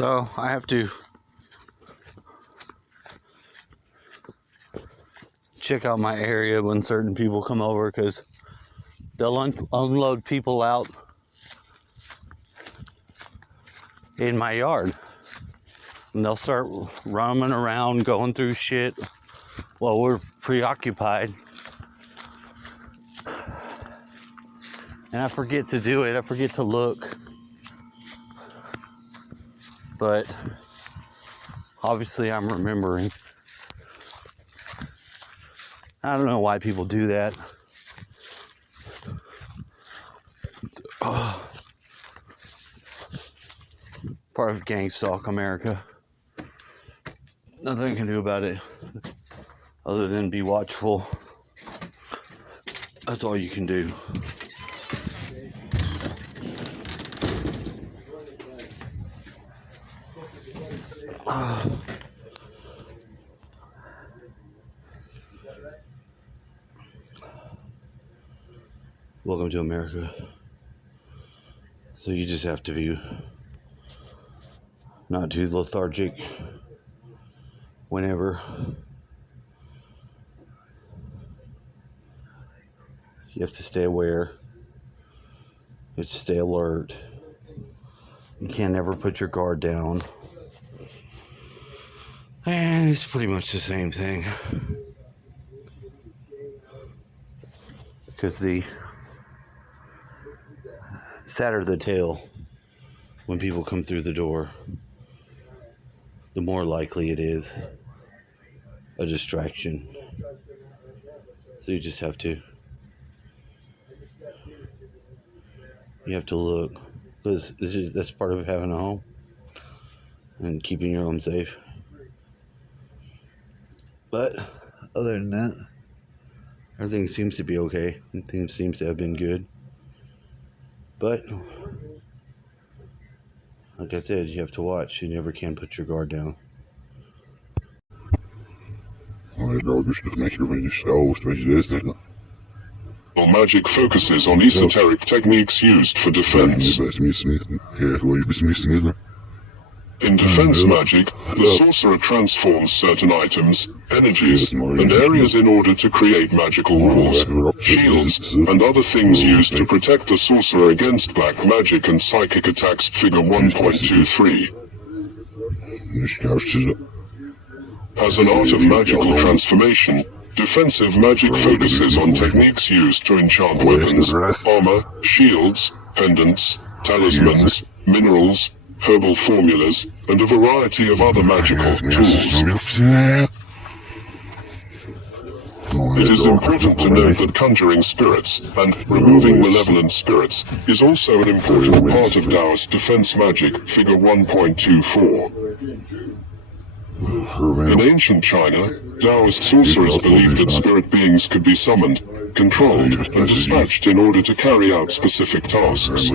So I have to check out my area when certain people come over, because they'll unload people out in my yard. And they'll start roaming around, going through shit while we're preoccupied. And I forget to do it. I forget to look. But obviously I'm remembering. I don't know why people do that. Part of gang stalk America. Nothing I can do about it other than be watchful. That's all you can do. Welcome to America. So you just have to be not too lethargic whenever you have to stay aware. You have to stay alert. You can't ever put your guard down. And it's pretty much the same thing. Because the sadder the tale when people come through the door, the more likely it is a distraction. So you just have to look, because that's part of having a home and keeping your home safe. But other than that, everything seems to be okay. Everything seems to have been good. But like I said, you have to watch. You never can put your guard down. Magic focuses on esoteric techniques used for defense. In defense magic, the sorcerer transforms certain items, energies, and areas in order to create magical walls, shields, and other things used to protect the sorcerer against black magic and psychic attacks. Figure 1.23. As an art of magical transformation, defensive magic focuses on techniques used to enchant weapons, armor, shields, pendants, talismans, minerals, herbal formulas, and a variety of other magical tools. It is important to note that conjuring spirits and removing malevolent spirits is also an important part of Taoist defense magic. Figure 1.24. In ancient China, Taoist sorcerers believed that spirit beings could be summoned, controlled, and dispatched in order to carry out specific tasks.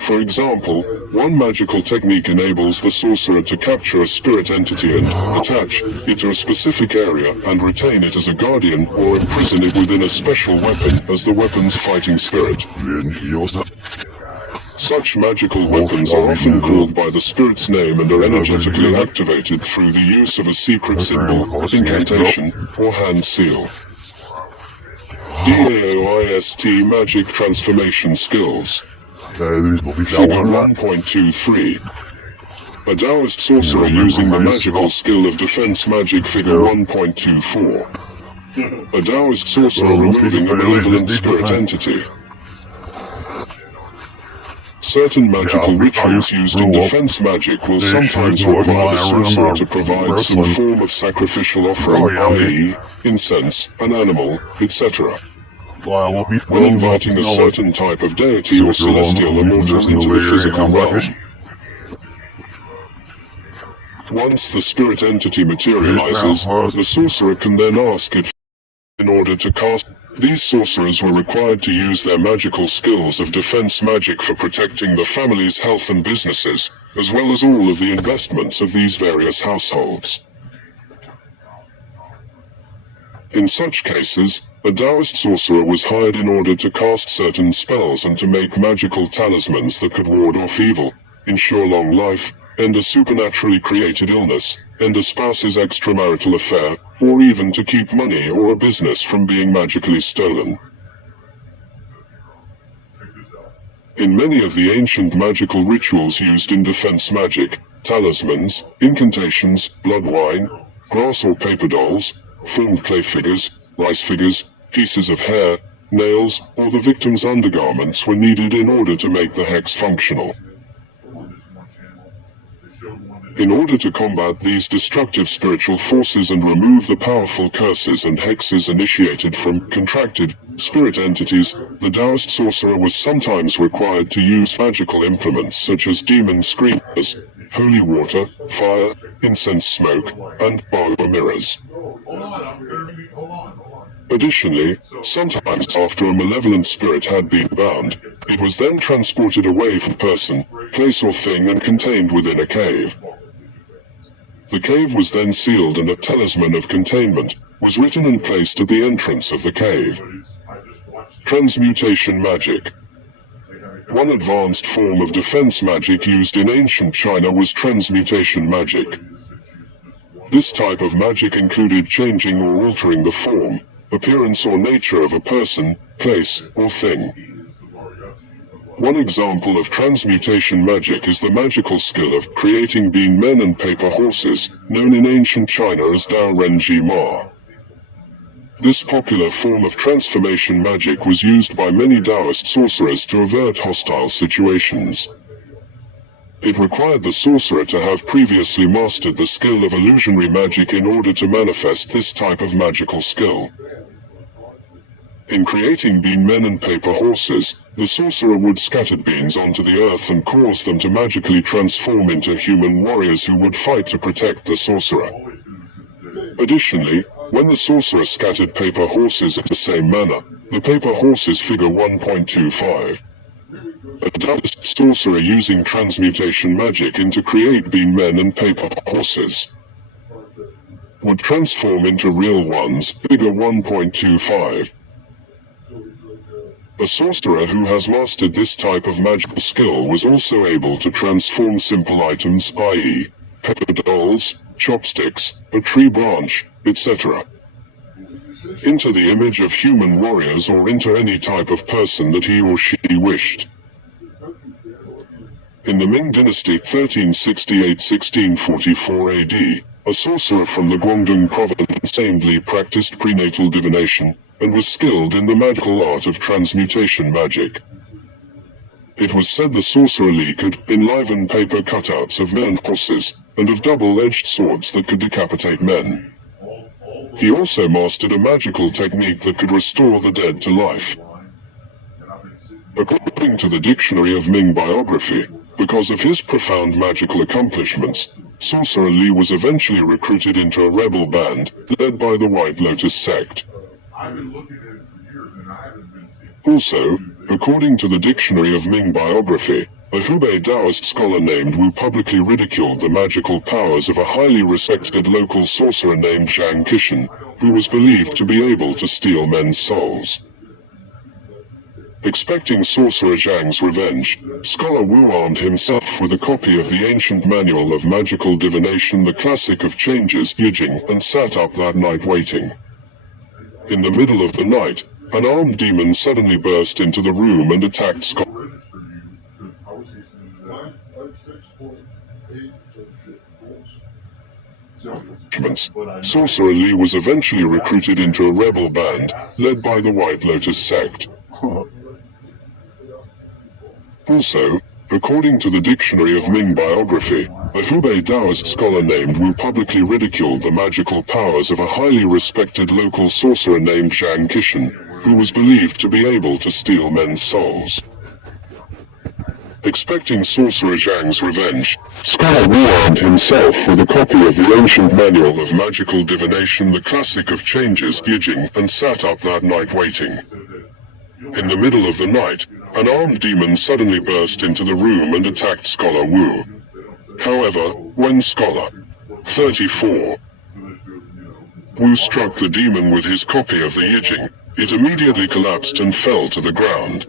For example, one magical technique enables the sorcerer to capture a spirit entity and attach it to a specific area and retain it as a guardian, or imprison it within a special weapon as the weapon's fighting spirit. Such magical weapons are often called by the spirit's name and are energetically activated through the use of a secret symbol, incantation, or hand seal. Daoist magic transformation skills. Figure 1.23. A Taoist sorcerer using the magical skill of defense magic. Figure 1.24. A Taoist sorcerer removing a malevolent spirit entity. Certain magical rituals used in defense magic will sometimes require the sorcerer to provide some form of sacrificial offering, i.e., incense, an animal, etc. When inviting a certain type of deity or celestial immortal into the physical realm. Once the spirit entity materializes, the sorcerer can then ask it in order to cast. These sorcerers were required to use their magical skills of defense magic for protecting the family's health and businesses, as well as all of the investments of these various households. In such cases, a Taoist sorcerer was hired in order to cast certain spells and to make magical talismans that could ward off evil, ensure long life, end a supernaturally created illness, end a spouse's extramarital affair, or even to keep money or a business from being magically stolen. In many of the ancient magical rituals used in defense magic, talismans, incantations, blood wine, grass or paper dolls, formed clay figures, rice figures, pieces of hair, nails, or the victim's undergarments were needed in order to make the hex functional. In order to combat these destructive spiritual forces and remove the powerful curses and hexes initiated from contracted spirit entities, the Taoist sorcerer was sometimes required to use magical implements such as demon screamers, holy water, fire, incense smoke, and Bagua mirrors. Additionally, sometimes after a malevolent spirit had been bound, it was then transported away from person, place or thing and contained within a cave. The cave was then sealed and a talisman of containment was written and placed at the entrance of the cave. Transmutation magic. One advanced form of defense magic used in ancient China was transmutation magic. This type of magic included changing or altering the form, appearance or nature of a person, place, or thing. One example of transmutation magic is the magical skill of creating bean men and paper horses, known in ancient China as Dao Ren Ji Ma. This popular form of transformation magic was used by many Taoist sorcerers to avert hostile situations. It required the sorcerer to have previously mastered the skill of illusionary magic in order to manifest this type of magical skill. In creating bean men and paper horses, the sorcerer would scatter beans onto the earth and cause them to magically transform into human warriors who would fight to protect the sorcerer. Additionally, when the sorcerer scattered paper horses in the same manner, the paper horses figure 1.25. A Taoist sorcerer using transmutation magic into create bean men and paper horses would transform into real ones, figure 1.25. A sorcerer who has mastered this type of magical skill was also able to transform simple items, i.e., paper dolls, chopsticks, a tree branch, etc., into the image of human warriors or into any type of person that he or she wished. In the Ming Dynasty 1368-1644 AD, a sorcerer from the Guangdong province namely practiced prenatal divination and was skilled in the magical art of transmutation magic. It was said the sorcerer Li could enliven paper cutouts of men and horses, and of double-edged swords that could decapitate men. He also mastered a magical technique that could restore the dead to life. According to the Dictionary of Ming biography, because of his profound magical accomplishments, Sorcerer Li was eventually recruited into a rebel band led by the White Lotus sect. Also, according to the Dictionary of Ming biography, a Hubei Taoist scholar named Wu publicly ridiculed the magical powers of a highly respected local sorcerer named Zhang Qishan, who was believed to be able to steal men's souls. Expecting Sorcerer Zhang's revenge, Scholar Wu armed himself with a copy of the ancient manual of magical divination, the classic of changes, Yijing, and sat up that night waiting. In the middle of the night, an armed demon suddenly burst into the room and attacked Scholar. Sorcerer Li was eventually recruited into a rebel band, led by the White Lotus sect. Also, according to the Dictionary of Ming biography, a Hubei Taoist scholar named Wu publicly ridiculed the magical powers of a highly respected local sorcerer named Zhang Qishan, who was believed to be able to steal men's souls. Expecting Sorcerer Zhang's revenge, Scholar Wu armed himself with a copy of the ancient manual of magical divination, the classic of changes, Yijing, and sat up that night waiting. In the middle of the night, an armed demon suddenly burst into the room and attacked Scholar Wu. However, when Scholar 34 Wu struck the demon with his copy of the Yijing. It immediately collapsed and fell to the ground.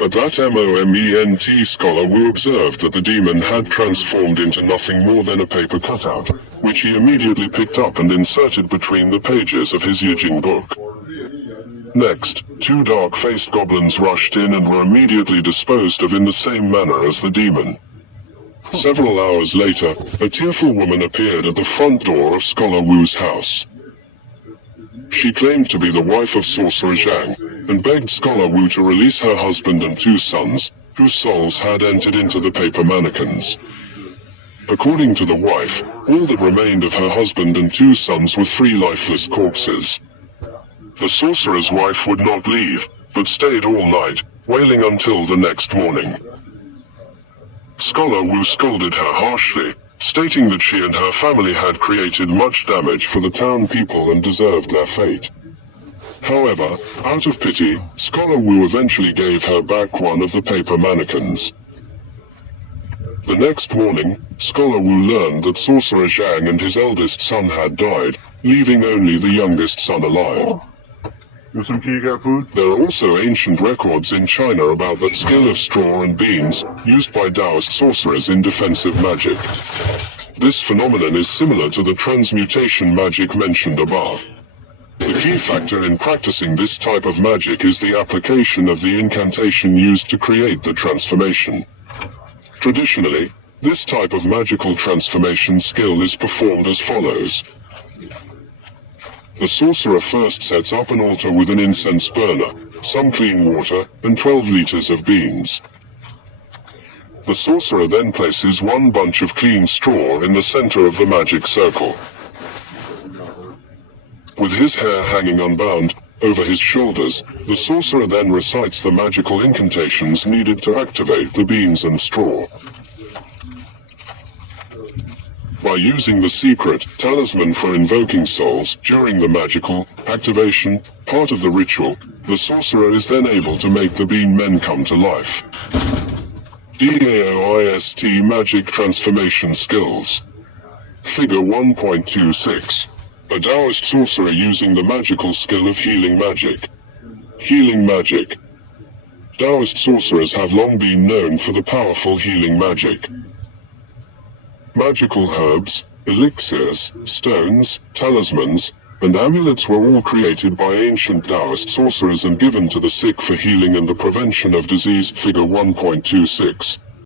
At that moment, scholar Wu observed that the demon had transformed into nothing more than a paper cutout, which he immediately picked up and inserted between the pages of his Yijing book. Next, two dark-faced goblins rushed in and were immediately disposed of in the same manner as the demon. Several hours later, a tearful woman appeared at the front door of Scholar Wu's house. She claimed to be the wife of Sorcerer Zhang, and begged Scholar Wu to release her husband and two sons, whose souls had entered into the paper mannequins. According to the wife, all that remained of her husband and two sons were three lifeless corpses. The sorcerer's wife would not leave, but stayed all night, wailing until the next morning. Scholar Wu scolded her harshly, stating that she and her family had created much damage for the town people and deserved their fate. However, out of pity, Scholar Wu eventually gave her back one of the paper mannequins. The next morning, Scholar Wu learned that Sorcerer Zhang and his eldest son had died, leaving only the youngest son alive. Listen, can you get food? There are also ancient records in China about the skill of straw and beans, used by Taoist sorcerers in defensive magic. This phenomenon is similar to the transmutation magic mentioned above. The key factor in practicing this type of magic is the application of the incantation used to create the transformation. Traditionally, this type of magical transformation skill is performed as follows. The sorcerer first sets up an altar with an incense burner, some clean water, and 12 liters of beans. The sorcerer then places one bunch of clean straw in the center of the magic circle. With his hair hanging unbound over his shoulders, the sorcerer then recites the magical incantations needed to activate the beans and straw. By using the secret talisman for invoking souls during the magical activation part of the ritual, the sorcerer is then able to make the bean men come to life. Daoist Magic Transformation Skills. Figure 1.26. A Taoist sorcerer using the magical skill of healing magic. Healing magic. Taoist sorcerers have long been known for the powerful healing magic. Magical herbs, elixirs, stones, talismans, and amulets were all created by ancient Taoist sorcerers and given to the sick for healing and the prevention of disease. Figure 1.26.